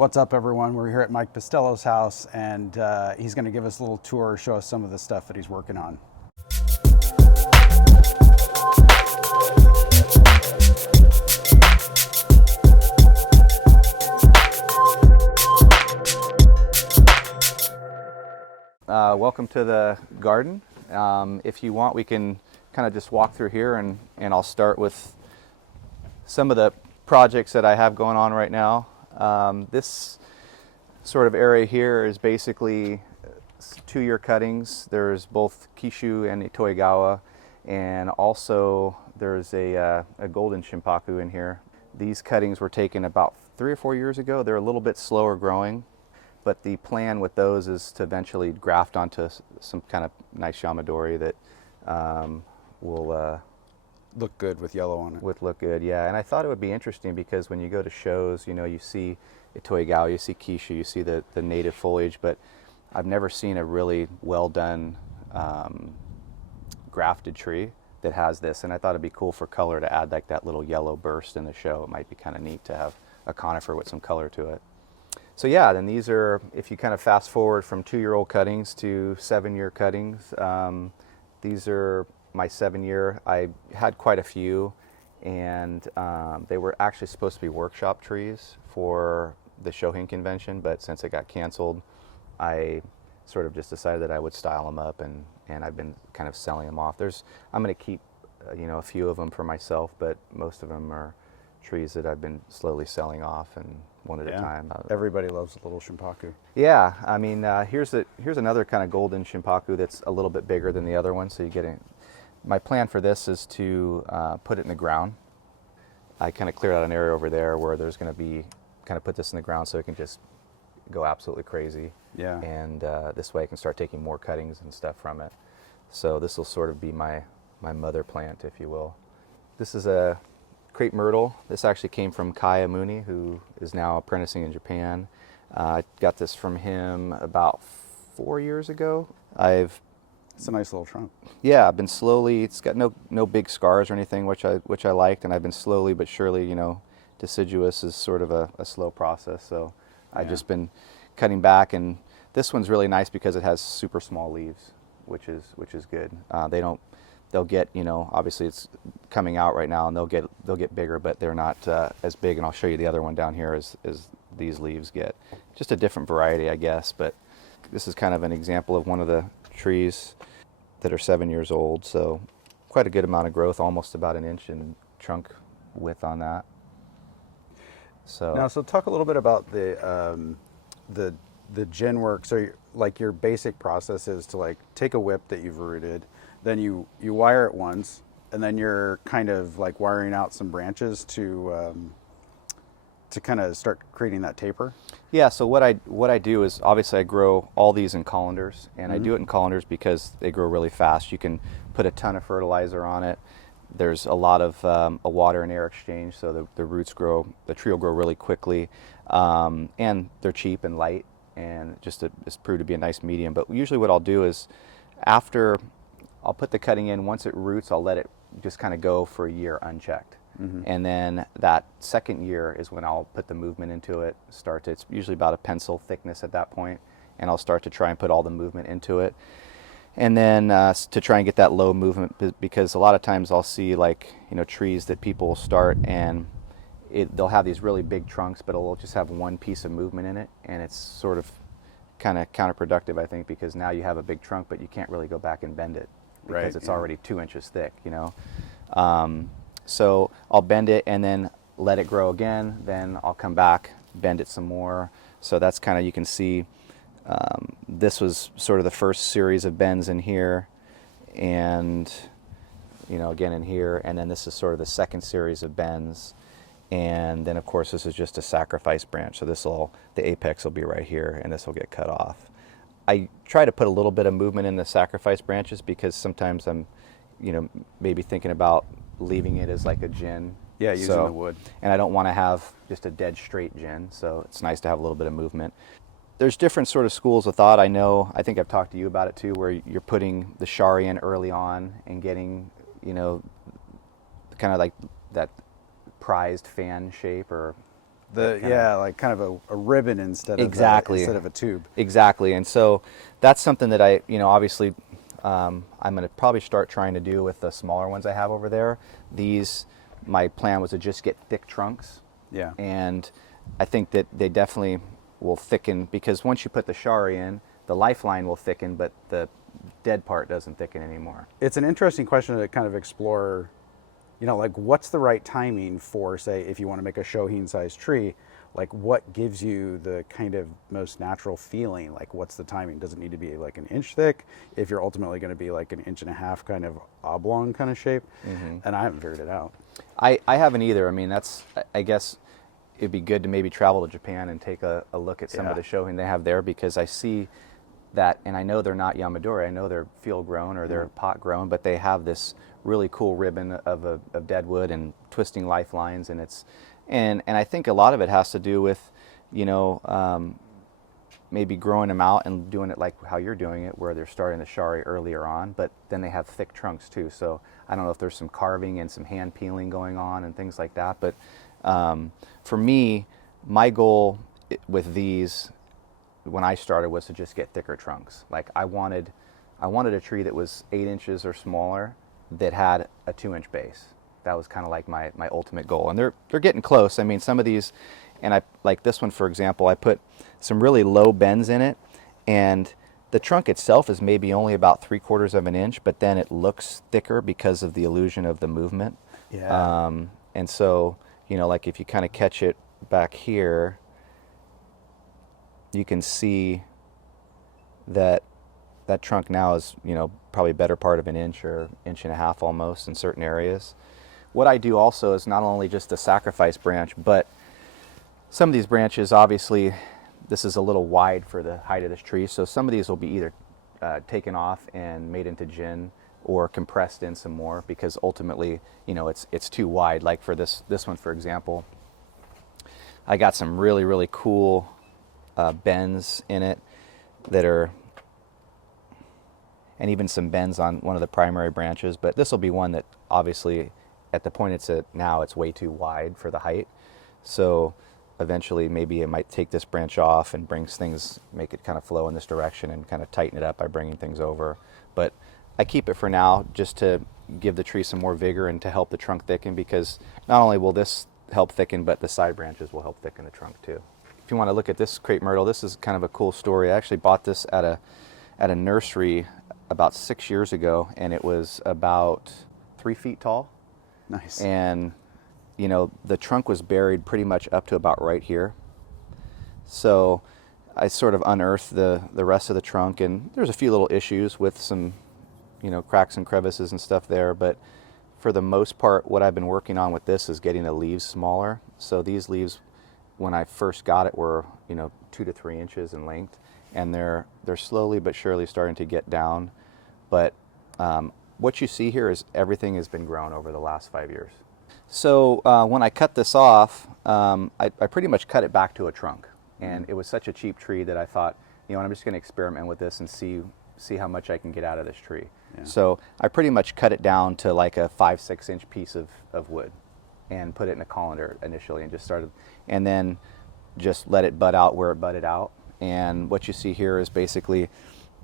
What's up, everyone? We're here at Mike Pistello's house, and he's going to give us a little tour, show us some of the stuff that he's working on. Welcome to the garden. If you want, we can kind of just walk through here, and I'll start with some of the projects that I have going on right now. This sort of area here is basically 2-year cuttings. There's both Kishu and Itoigawa, and also there's a golden shimpaku in here. These cuttings were taken about 3 or 4 years ago. They're a little bit slower growing, but the plan with those is to eventually graft onto some kind of nice yamadori that will look good with yellow on it. Would look good, yeah. And I thought it would be interesting because when you go to shows, you know, you see Itoigawa, you see Kishu, you see the native foliage, but I've never seen a really well done grafted tree that has this. And I thought it'd be cool for color to add like that little yellow burst in the show. It might be kind of neat to have a conifer with some color to it. So yeah, then these are, if you kind of fast forward from 2-year-old cuttings to 7-year cuttings, these are my 7-year. I had quite a few, and they were actually supposed to be workshop trees for the Shohin convention, but since it got canceled, I sort of just decided that I would style them up, and I've been kind of selling them off. I'm going to keep a few of them for myself, but most of them are trees that I've been slowly selling off, and one at a time. Everybody loves a little shimpaku. Yeah, I mean, here's another kind of golden shimpaku that's a little bit bigger than the other one, so you get it. My plan for this is to put it in the ground. I kind of cleared out an area over there where there's going to be, kind of put this in the ground so it can just go absolutely crazy. Yeah. And this way I can start taking more cuttings and stuff from it. So this will sort of be my mother plant, if you will. This is a crape myrtle. This actually came from Kaya Mooney, who is now apprenticing in Japan. I got this from him about 4 years ago. It's a nice little trunk. Yeah, I've been slowly, it's got no big scars or anything, which I liked, and I've been slowly but surely, deciduous is sort of a slow process, so I've just been cutting back, and this one's really nice because it has super small leaves, which is good. They'll get, obviously it's coming out right now, and they'll get bigger, but they're not as big, and I'll show you the other one down here as these leaves get. Just a different variety, I guess, but this is kind of an example of one of the trees that are 7 years old, so quite a good amount of growth, almost about an inch in trunk width on that. So talk a little bit about the gin work. So like your basic process is to like take a whip that you've rooted, then you wire it once, and then you're kind of like wiring out some branches to kind of start creating that taper. Yeah, so what I do is, obviously I grow all these in colanders, and I do it in colanders because they grow really fast. You can put a ton of fertilizer on it. There's a lot of a water and air exchange, so the roots grow, the tree will grow really quickly, and they're cheap and light, and it's proved to be a nice medium. But usually what I'll do is, after I'll put the cutting in, once it roots, I'll let it just kind of go for a year unchecked. And then that second year is when I'll put the movement into it. It's usually about a pencil thickness at that point, and I'll start to try and put all the movement into it. And then to try and get that low movement, because a lot of times I'll see trees that people will start, and they'll have these really big trunks, but it'll just have one piece of movement in it, and it's sort of kind of counterproductive, I think, because now you have a big trunk, but you can't really go back and bend it because it's already 2 inches thick, So I'll bend it and then let it grow again. Then I'll come back, bend it some more. So that's kind of, you can see, this was sort of the first series of bends in here, and again in here, and then this is sort of the second series of bends, and then of course this is just a sacrifice branch. So the apex will be right here, and this will get cut off. I try to put a little bit of movement in the sacrifice branches because sometimes I'm, maybe thinking about leaving it as like a gin. Yeah, using the wood. And I don't want to have just a dead straight gin, so it's nice to have a little bit of movement. There's different sort of schools of thought. I think I've talked to you about it too, where you're putting the shari in early on and getting, kind of like that prized fan shape, or Like kind of a ribbon instead Exactly. of a tube. Exactly, and so that's something that I, obviously, I'm going to probably start trying to do with the smaller ones I have over there. These, my plan was to just get thick trunks. Yeah. And I think that they definitely will thicken, because once you put the shari in, the lifeline will thicken, but the dead part doesn't thicken anymore. It's an interesting question to kind of explore, like what's the right timing for, say, if you want to make a shohin sized tree, like what gives you the kind of most natural feeling? Like what's the timing? Does it need to be like an inch thick if you're ultimately going to be like an inch and a half kind of oblong kind of shape? And I haven't figured it out. I haven't either. I mean, I guess it'd be good to maybe travel to Japan and take a look at some of the shohin they have there, because I see that, and I know they're not yamadori, I know they're field grown or they're pot grown, but they have this really cool ribbon of dead wood and twisting lifelines, and and I think a lot of it has to do with, maybe growing them out and doing it like how you're doing it, where they're starting the shari earlier on, but then they have thick trunks too. So I don't know if there's some carving and some hand peeling going on and things like that, but for me, my goal with these, when I started, was to just get thicker trunks. Like I wanted a tree that was 8 inches or smaller that had a 2-inch base. That was kind of like my ultimate goal, and they're getting close. I mean, some of these, and I like this one for example, I put some really low bends in it, and the trunk itself is maybe only about 3/4 of an inch, but then it looks thicker because of the illusion of the movement. Yeah. And so, like if you kind of catch it back here, you can see that that trunk now is, probably better part of an inch or inch and a half almost in certain areas. What I do also is not only just the sacrifice branch, but some of these branches, obviously, this is a little wide for the height of this tree, so some of these will be either taken off and made into gin or compressed in some more, because ultimately, it's too wide. Like for this one, for example, I got some really, really cool bends in it that are, and even some bends on one of the primary branches, but this will be one that obviously at the point it's at now, it's way too wide for the height. So eventually maybe it might take this branch off and make it kind of flow in this direction and kind of tighten it up by bringing things over. But I keep it for now just to give the tree some more vigor and to help the trunk thicken, because not only will this help thicken, but the side branches will help thicken the trunk too. If you want to look at this crepe myrtle, this is kind of a cool story. I actually bought this at a nursery about 6 years ago, and it was about 3 feet tall. Nice. And the trunk was buried pretty much up to about right here. So I sort of unearthed the rest of the trunk, and there's a few little issues with some, cracks and crevices and stuff there. But for the most part, what I've been working on with this is getting the leaves smaller. So these leaves, when I first got it, were 2 to 3 inches in length, and they're slowly but surely starting to get down. But what you see here is everything has been grown over the last 5 years. So when I cut this off, I pretty much cut it back to a trunk. And it was such a cheap tree that I thought, I'm just going to experiment with this and see how much I can get out of this tree. Yeah. So I pretty much cut it down to like a 5-6 inch piece of wood and put it in a colander initially, and just started, and then just let it bud out where it budded out. And what you see here is basically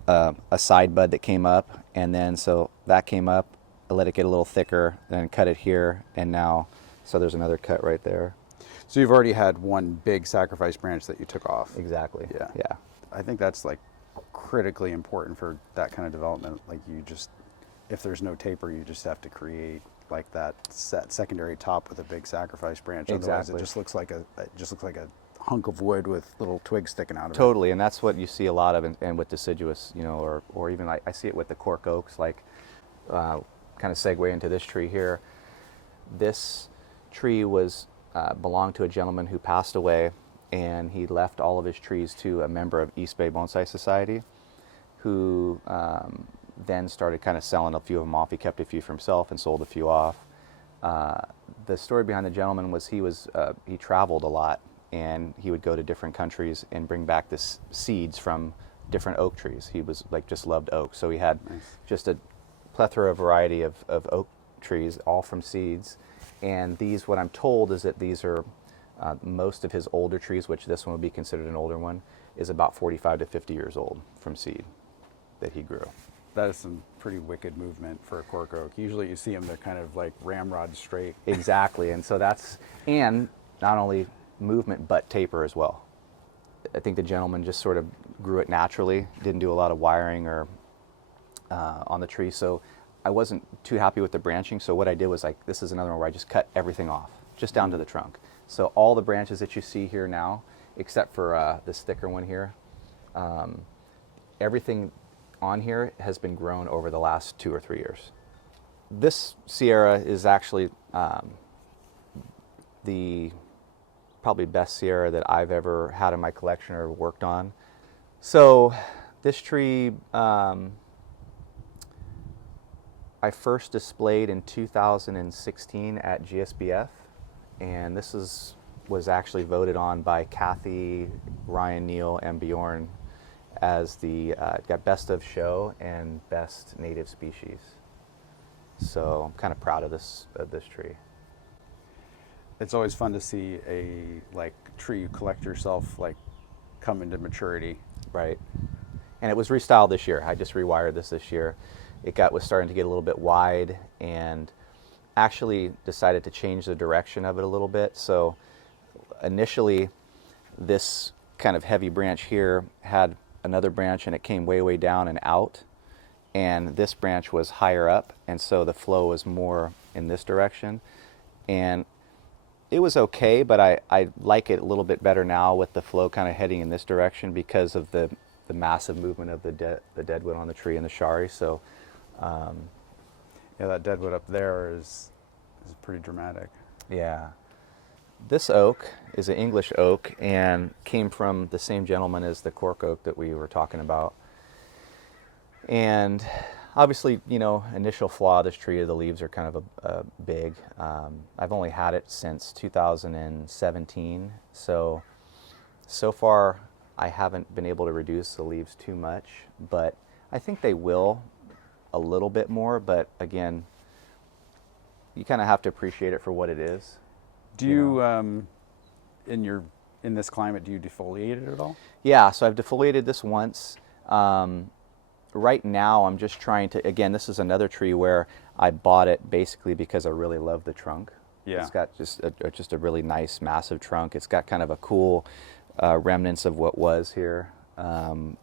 a side bud that came up, and then so that came up, I let it get a little thicker, then cut it here, and now, so there's another cut right there. So you've already had one big sacrifice branch that you took off. Exactly. Yeah. Yeah. I think that's like critically important for that kind of development. Like if there's no taper, you just have to create like that secondary top with a big sacrifice branch. Exactly. Otherwise, it just looks like a hunk of wood with little twigs sticking out of it. Totally, and that's what you see a lot of, and with deciduous, or even like I see it with the cork oaks. Like, kind of segue into this tree here. This tree was belonged to a gentleman who passed away, and he left all of his trees to a member of East Bay Bonsai Society, who then started kind of selling a few of them off. He kept a few for himself and sold a few off. The story behind the gentleman was he traveled a lot, and he would go to different countries and bring back this seeds from different oak trees. He was just loved oak, so he had just a plethora of variety of oak trees, all from seeds. And these, what I'm told is that these are Most of his older trees, which this one would be considered an older one, is about 45 to 50 years old from seed that he grew. That is some pretty wicked movement for a cork oak. Usually you see them, they're kind of like ramrod straight. Exactly, and so and not only movement, but taper as well. I think the gentleman just sort of grew it naturally, didn't do a lot of wiring or on the tree, so I wasn't too happy with the branching, so what I did was this is another one where I just cut everything off, just down to the trunk. So all the branches that you see here now, except for this thicker one here, everything on here has been grown over the last 2 or 3 years. This Sierra is actually the probably best Sierra that I've ever had in my collection or worked on. So this tree I first displayed in 2016 at GSBF, and this was actually voted on by Kathy, Ryan, Neal, and Bjorn as the got best of show and best native species. So I'm kind of proud of this tree. It's always fun to see a tree you collect yourself come into maturity. Right. And it was restyled this year. I just rewired this year. It was starting to get a little bit wide, and actually decided to change the direction of it a little bit. So initially this kind of heavy branch here had another branch and it came way down and out, and this branch was higher up, and so the flow was more in this direction, and it was okay, but I like it a little bit better now with the flow kind of heading in this direction because of the massive movement of the deadwood on the tree and the shari. So yeah, that deadwood up there is pretty dramatic. yeah. This oak is an English oak and came from the same gentleman as the cork oak that we were talking about. And obviously, initial flaw of this tree, the leaves are kind of big. I've only had it since 2017, so far I haven't been able to reduce the leaves too much, but I think they will a little bit more. But again, you kind of have to appreciate it for what it is. Do you, in this climate, do you defoliate it at all? Yeah, so I've defoliated this once. Right now I'm just trying to, again, this is another tree where I bought it basically because I really love the trunk. Yeah. It's got just a really nice, massive trunk. It's got kind of a cool remnants of what was here. I'm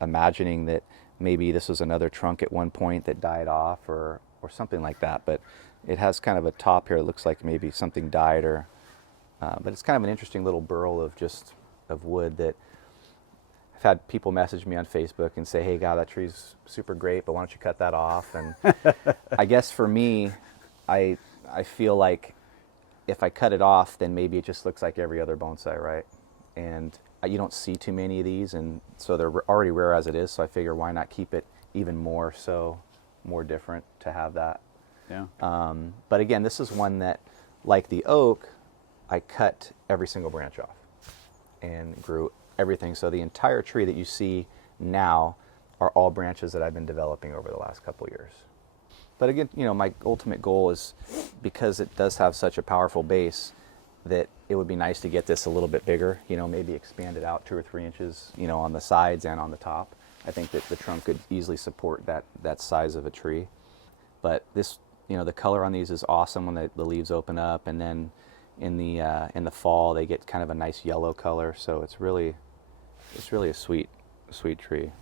imagining that maybe this was another trunk at one point that died off or something like that, but it has kind of a top here that looks like maybe something died, but it's kind of an interesting little burl of wood that I've had people message me on Facebook and say, hey, God, that tree's super great, but why don't you cut that off? And I guess for me, I feel like if I cut it off, then maybe it just looks like every other bonsai, right? And you don't see too many of these, and so they're already rare as it is, so I figure why not keep it even more different to have that. Yeah. But again, this is one that, like the oak, I cut every single branch off and grew everything. So the entire tree that you see now are all branches that I've been developing over the last couple of years. But again, my ultimate goal is, because it does have such a powerful base, that it would be nice to get this a little bit bigger, maybe expand it out 2 or 3 inches, on the sides and on the top. I think that the trunk could easily support that size of a tree. But this, the color on these is awesome when the leaves open up, and then in the fall they get kind of a nice yellow color. So it's really a sweet tree.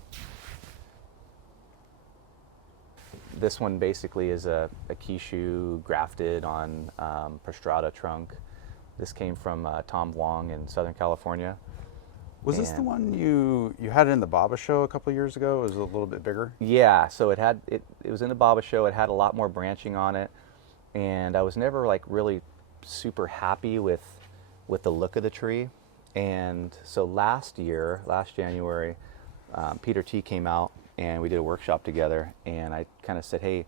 This one basically is a Kishu grafted on Prostrata trunk. This came from Tom Wong in Southern California. Was this the one you had it in the Baba show a couple of years ago? It was a little bit bigger? Yeah, so it was in the Baba show. It had a lot more branching on it, and I was never really super happy with the look of the tree. And so last January, Peter T came out and we did a workshop together, and I kind of said, hey,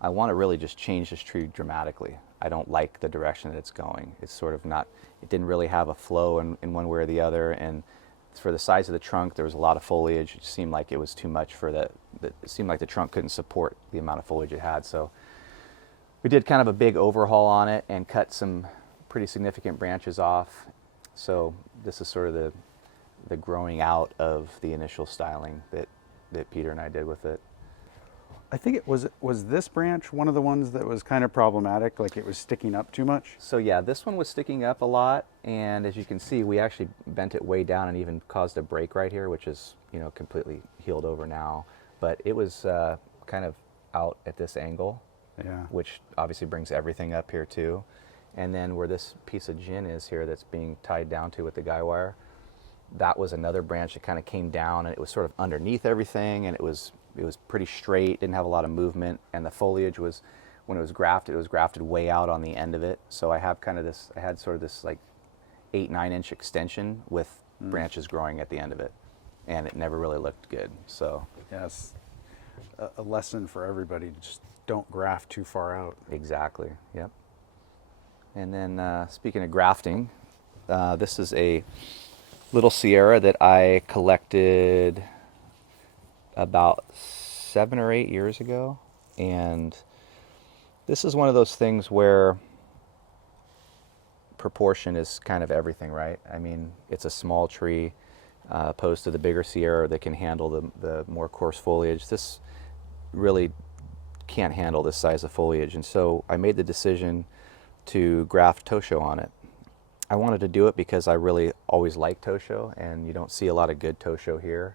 I want to really just change this tree dramatically. I don't like the direction that it's going. It's sort of not, it didn't really have a flow in one way or the other, and for the size of the trunk, there was a lot of foliage. It seemed like it was too much it seemed like the trunk couldn't support the amount of foliage it had. So we did kind of a big overhaul on it and cut some pretty significant branches off. So this is sort of the growing out of the initial styling that Peter and I did with it. I think was this branch one of the ones that was kind of problematic, like it was sticking up too much? So yeah, this one was sticking up a lot, and as you can see, we actually bent it way down and even caused a break right here, which is, you know, completely healed over now. But it was kind of out at this angle, Yeah. which obviously brings everything up here too. And then where this piece of gin is here that's being tied down to with the guy wire, that was another branch that kind of came down, and it was sort of underneath everything, and it was pretty straight, didn't have a lot of movement, and the foliage was, when it was grafted way out on the end of it. So I have kind of this, I had sort of this like 8-9 inch extension with branches growing at the end of it, and it never really looked good. So Yes. A lesson for everybody, just don't graft too far out. exactly, yep. And then speaking of grafting, this is a little Sierra that I collected about 7 or 8 years ago, and this is one of those things where proportion is kind of everything, right? I mean, it's a small tree opposed to the bigger Sierra that can handle the more coarse foliage. This really can't handle this size of foliage, and so I made the decision to graft Tosho on it. I wanted to do it because I really always liked Tosho, and you don't see a lot of good Tosho here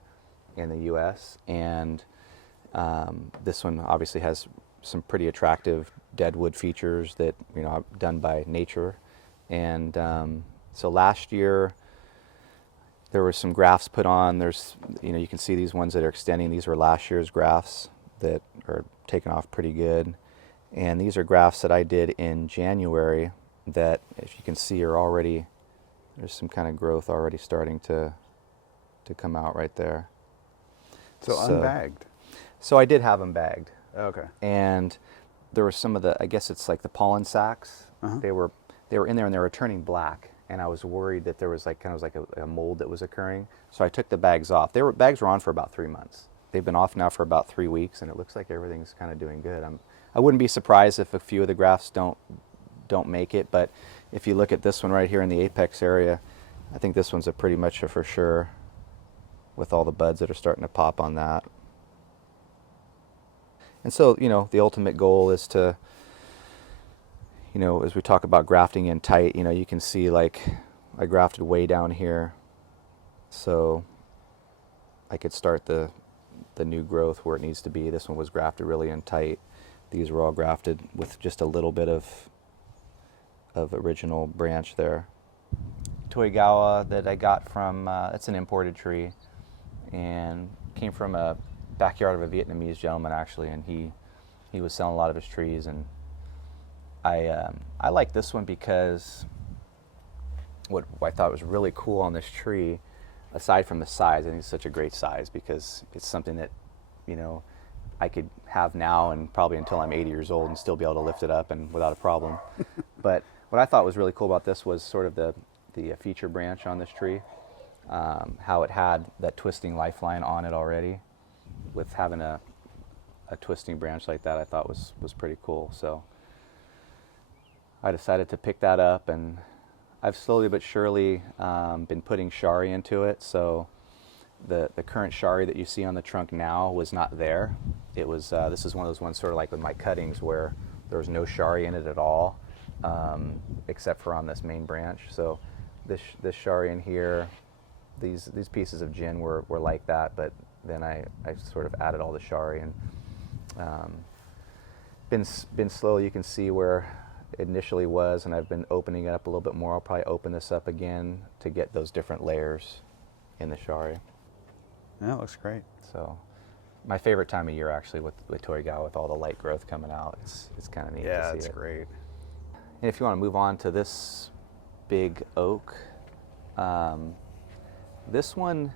in the US, and this one obviously has some pretty attractive deadwood features that, you know, done by nature. And so last year there were some grafts put on. There's, you know, you can see these ones that are extending. These were last year's grafts that are taking off pretty good, and these are grafts that I did in January that, if you can see, are already, there's some kind of growth already starting to come out right there. So unbagged. So I did have them bagged. Okay. And there were some of the, I guess it's like the pollen sacs. Uh-huh. They were in there and they were turning black, and I was worried that there was like kind of like a mold that was occurring. So I took the bags off. Bags were on for about 3 months. They've been off now for about 3 weeks, and it looks like everything's kind of doing good. I wouldn't be surprised if a few of the grafts don't make it, but if you look at this one right here in the apex area, I think this one's pretty much a for sure, with all the buds that are starting to pop on that. And so, you know, the ultimate goal is to, you know, as we talk about grafting in tight, you know, you can see like I grafted way down here, so I could start the new growth where it needs to be. This one was grafted really in tight. These were all grafted with just a little bit of original branch there. Toigawa that I got from, it's an imported tree, and came from a backyard of a Vietnamese gentleman actually, and he was selling a lot of his trees, and I like this one because what I thought was really cool on this tree, aside from the size, I think it's such a great size because it's something that, you know, I could have now and probably until I'm 80 years old and still be able to lift it up and without a problem. But what I thought was really cool about this was sort of the feature branch on this tree, how it had that twisting lifeline on it already. With having a twisting branch like that, I thought was pretty cool. So I decided to pick that up, and I've slowly but surely been putting shari into it. So the current shari that you see on the trunk now was not there. It was this is one of those ones sort of like with my cuttings where there was no shari in it at all, except for on this main branch. So this shari in here, these pieces of gin were like that, but then I sort of added all the shari, and been slow. You can see where it initially was, and I've been opening it up a little bit more. I'll probably open this up again to get those different layers in the shari. Yeah, it looks great. So my favorite time of year actually with Toigawa, with all the light growth coming out. It's kind of neat to see it's it. great. And if you want to move on to this big oak, this one,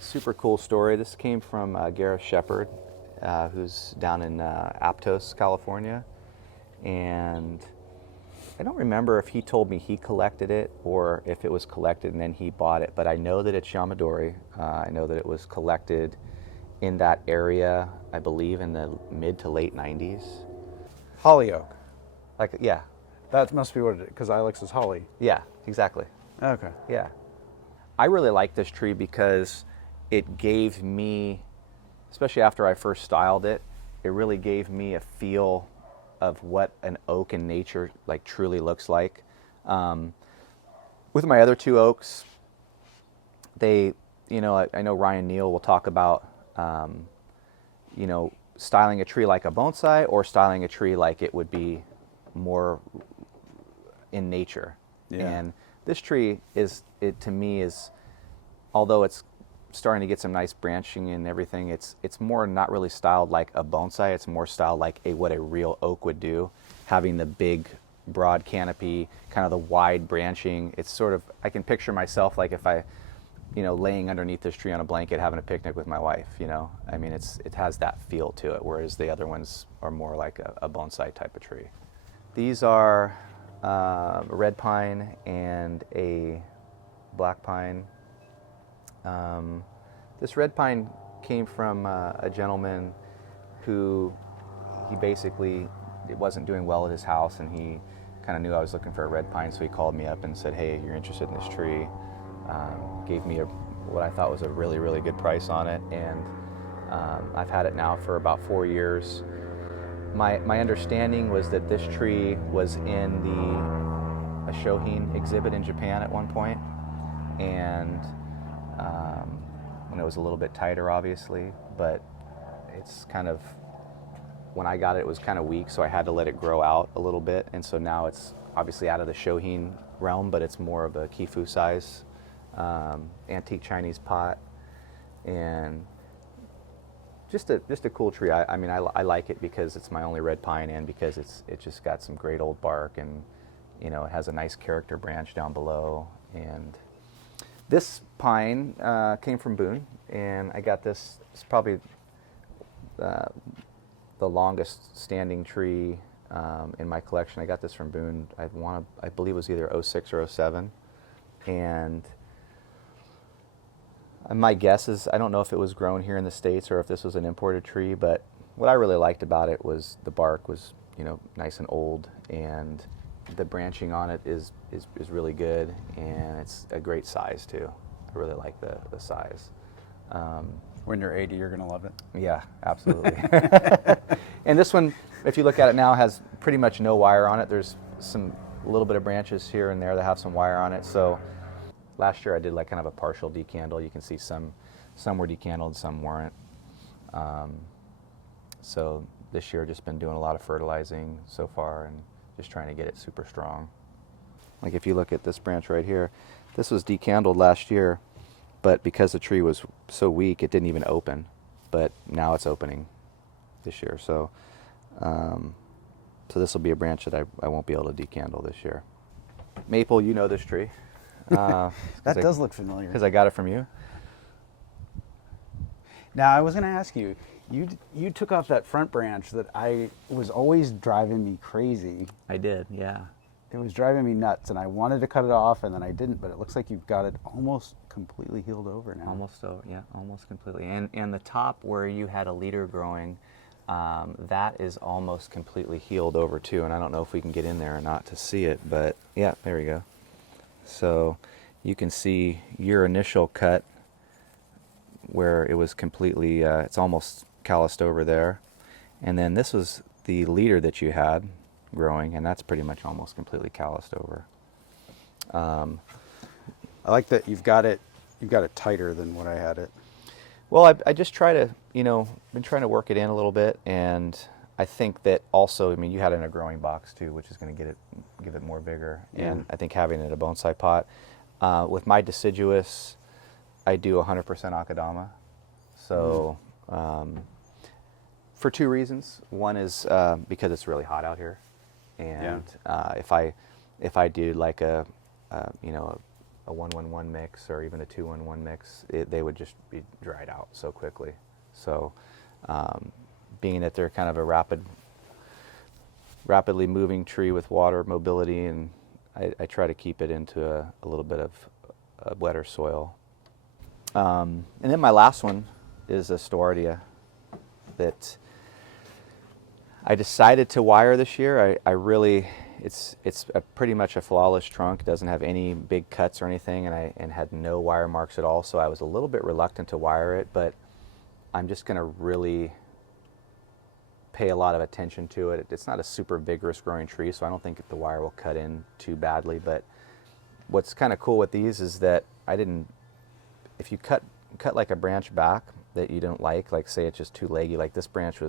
super cool story. This came from Gareth Shepherd, who's down in Aptos, California. And I don't remember if he told me he collected it or if it was collected and then he bought it, but I know that it's yamadori. I know that it was collected in that area, I believe in the mid to late 90s. Holly oak. Like, yeah, That must be what it is, because Ilex is holly. Yeah, exactly. Okay. Yeah. I really like this tree because it gave me, especially after I first styled it, it really gave me a feel of what an oak in nature like truly looks like. With my other two oaks, they, I know Ryan Neal will talk about, styling a tree like a bonsai or styling a tree like it would be more in nature. Yeah. And this tree to me, although it's starting to get some nice branching and everything, it's more not really styled like a bonsai. It's more styled like what a real oak would do, having the big, broad canopy, kind of the wide branching. It's sort of, I can picture myself like if I, laying underneath this tree on a blanket having a picnic with my wife. I mean, it has that feel to it, whereas the other ones are more like a bonsai type of tree. These are a red pine and a black pine. This red pine came from a gentleman who it wasn't doing well at his house, and he kind of knew I was looking for a red pine, so he called me up and said, hey, you're interested in this tree. Gave me what I thought was a really, really good price on it, and I've had it now for about 4 years. My understanding was that this tree was in a Shohin exhibit in Japan at one point, and when it was a little bit tighter, obviously, but it's kind of, when I got it, it was kind of weak, so I had to let it grow out a little bit, and so now it's obviously out of the Shohin realm, but it's more of a Kifu size antique Chinese pot, and just a cool tree. I mean, I like it because it's my only red pine, and because it just got some great old bark, and it has a nice character branch down below. And this pine came from Boone, and I got this. It's probably the longest standing tree in my collection. I got this from Boone. I believe it was either 06 or 07, and my guess is, I don't know if it was grown here in the States or if this was an imported tree, but what I really liked about it was the bark was, nice and old, and the branching on it is really good, and it's a great size too. I really like the size. When you're 80, you're gonna love it. Yeah, absolutely. And this one, if you look at it now, has pretty much no wire on it. There's a little bit of branches here and there that have some wire on it. So last year I did like kind of a partial decandle. You can see some were decandled, some weren't. So this year just been doing a lot of fertilizing so far and just trying to get it super strong. Like if you look at this branch right here, this was decandled last year, but because the tree was so weak, it didn't even open. But now it's opening this year. So so this will be a branch that I won't be able to decandle this year. Maple, you know this tree. That does look familiar. Because I got it from you. Now, I was going to ask you, you took off that front branch that I was always driving me crazy. I did, yeah. It was driving me nuts, and I wanted to cut it off, and then I didn't, but it looks like you've got it almost completely healed over now. Almost so, yeah, almost completely. And the top where you had a leader growing, that is almost completely healed over too, and I don't know if we can get in there or not to see it, but yeah, there we go. So you can see your initial cut where it was completely, it's almost calloused over there. And then this was the leader that you had growing, and that's pretty much almost completely calloused over. I like that you've got it tighter than what I had it. Well, I just try to, been trying to work it in a little bit, and I think that also, you had it in a growing box too, which is going to give it more vigor. Yeah. And I think having it in a bonsai pot. With my deciduous, I do 100% akadama. So for two reasons. One is because it's really hot out here, and if I do like a 1-1-1 mix or even a 2-1-1 mix, they would just be dried out so quickly. So being that they're kind of a rapidly moving tree with water mobility, and I try to keep it into a little bit of a wetter soil. And then my last one is a Storardia that I decided to wire this year. I really it's pretty much a flawless trunk. It doesn't have any big cuts or anything, and had no wire marks at all. So I was a little bit reluctant to wire it, but I'm just going to really pay a lot of attention to it. It's not a super vigorous growing tree, so I don't think the wire will cut in too badly. But what's kind of cool with these is that if you cut like a branch back that you don't like say it's just too leggy, like this branch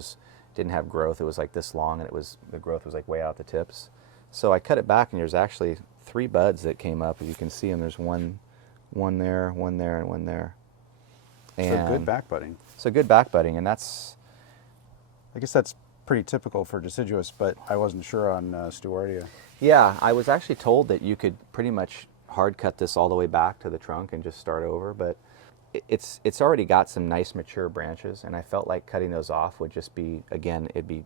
didn't have growth. It was like this long, and the growth was like way out the tips. So I cut it back, and there's actually 3 buds that came up. As you can see, and there's one there, one there, and one there. So good back budding. So good back budding, and I guess that's pretty typical for deciduous, but I wasn't sure on Stewartia. yeah. I was actually told that you could pretty much hard cut this all the way back to the trunk and just start over, but it's already got some nice mature branches, and I felt like cutting those off would just be, again, it'd be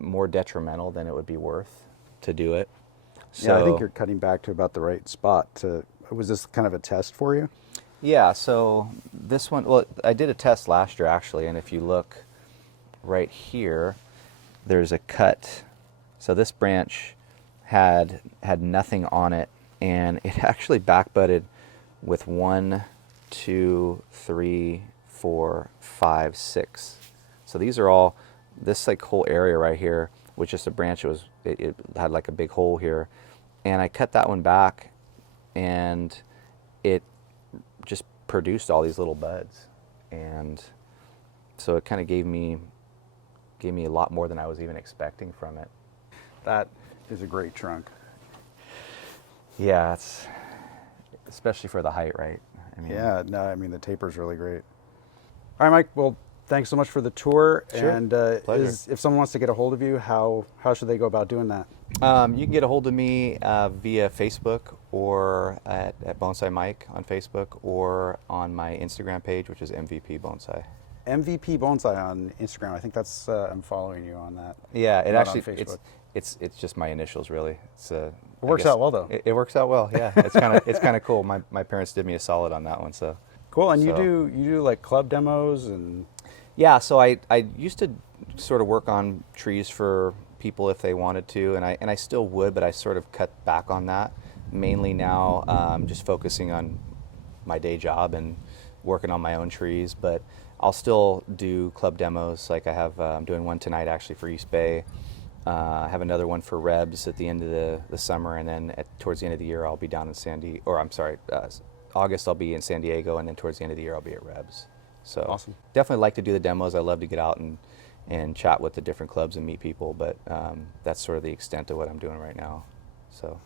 more detrimental than it would be worth to do it. So, yeah, I think you're cutting back to about the right spot. Was this kind of a test for you? yeah, so this one, well, I did a test last year actually, and if you look right here, there's a cut. So this branch had nothing on it, and it actually back budded with 1, 2, 3, 4, 5, 6. So these are all, this like whole area right here was just a branch. It had like a big hole here, and I cut that one back, and it just produced all these little buds, and so it kind of gave me a lot more than I was even expecting from it. That is a great trunk. Yeah, it's especially for the height, right? I mean, Yeah, no, I mean the taper's really great. All right, Mike. Well, thanks so much for the tour. Sure. And Pleasure. if someone wants to get a hold of you, how should they go about doing that? you can get a hold of me via Facebook or at Bonsai Mike on Facebook, or on my Instagram page, which is MVP Bonsai. MVP Bonsai on Instagram. I think that's I'm following you on that. Yeah, it Not on actually Facebook. it's just my initials really. It works out well, though. It works out well. Yeah, it's kind of cool. My parents did me a solid on that one. So Cool. And so- you do like club demos and. Yeah, so I used to sort of work on trees for people if they wanted to, and I still would, but I sort of cut back on that. Mainly now, just focusing on my day job and working on my own trees, but I'll still do club demos. Like I'm doing one tonight actually for East Bay. I have another one for Rebs at the end of the summer, and then towards the end of the year I'll be down in August I'll be in San Diego, and then towards the end of the year I'll be at Rebs. So Awesome. Definitely like to do the demos. I love to get out and chat with the different clubs and meet people, but that's sort of the extent of what I'm doing right now. So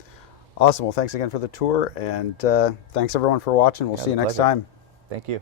Awesome. Well, thanks again for the tour, and thanks everyone for watching. We'll see you next pleasure. time. Thank you.